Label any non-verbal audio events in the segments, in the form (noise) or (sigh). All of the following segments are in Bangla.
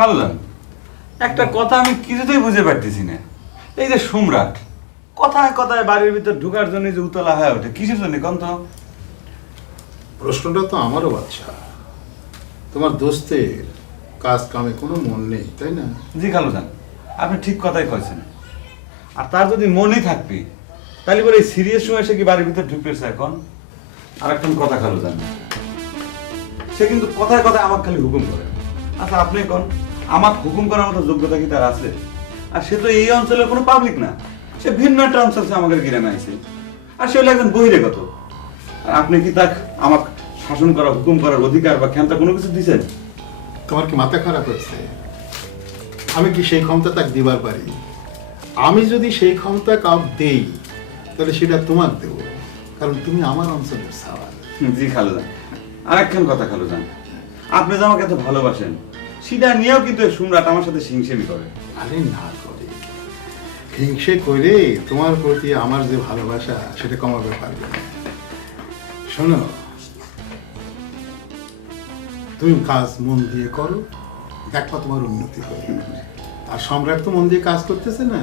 খালুদান একটা কথা আমি কিছুতেই বুঝে পারতেছি না। এই যে সম্রাট কথায় কথায় বাড়ির ভিতর ঢুকার জন্য যে উতলা হয়ে ওঠে কিসের জন্য কম তো প্রশ্নটা তো আমারও বাচ্চা। তোমার দোস্তের কাজ কামে কোনো মন নেই তাই না? জি খালুদান আপনি ঠিক কথাই কয়েছেন আর তার যদি মনই থাকবে তাহলে বলে এই সিরিয়াস সময় সে কি বাড়ির ভিতর ঢুকেছে এখন? আর একটা কথা খালুদান। সে কিন্তু কথায় কথায় আমাকে খালি হুকুম করে। আচ্ছা আপনি কোন? আমার হুকুম করার মতো যোগ্যতা কি তার আছে? আর সে তো এই অঞ্চলের কোনো পাবলিক না। সে ভিন্ন একটা অঞ্চল সে আমাদের গ্রামে আর সে হলো একজন বহিরেগত। আর আপনি কি তাক আমাকে শাসন করা হুকুম করার অধিকার বা ক্ষমতা কোনো কিছু দিছেন? তোমার কি মাথা খারাপ হচ্ছে? আমি কি সেই ক্ষমতা তাকে দিবার পারি? আমি যদি সেই ক্ষমতা কাউ দেই তাহলে সেটা তোমার দেব। কারণ তুমি আমার অঞ্চলের সাওয়াল। জি খালুদান আরেকখান কথা খালুদান আপনি যে আমাকে এত ভালোবাসেন সেটা নিয়েও কিন্তু এই সম্রাট আমার সাথে সিংসেমি করে। আরে না করে। হিংসে করে তোমার প্রতি আমার যে ভালোবাসা সেটা কমাবে পারবে না। শোনো তুমি কাজ মন দিয়ে করো দেখবা তোমার উন্নতি হবে। আর সম্রাট তো মন দিয়ে কাজ করতেছে না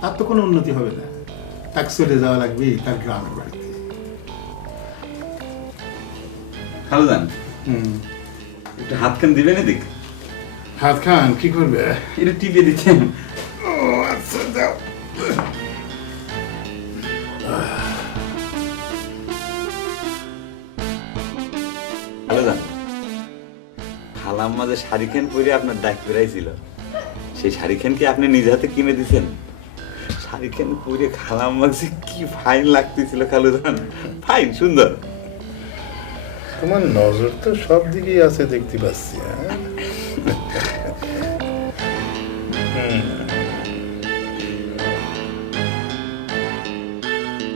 তার তো কোনো উন্নতি হবে না। তাকে চলে যাওয়া লাগবে তার গ্রামের বাড়িতে। খালুদান হুম। একটু হাতখান দিবেন এদিক? হাত খান কি করবে? একটু টিপে দিচ্ছেন। ও আচ্ছা দাও খালাম্মা যে শাড়ি খান পরে আপনার ডাক বেড়াইছিল সেই শাড়ি খান কি আপনি নিজ হাতে কিনে দিছেন? শাড়ি খান পরে খালাম্মা যে কি ফাইন লাগতেছিল খালুদান? ফাইন সুন্দর। তোমার নজর তো সব দিকেই আছে দেখতে পাচ্ছি হ্যাঁ (laughs) হুম।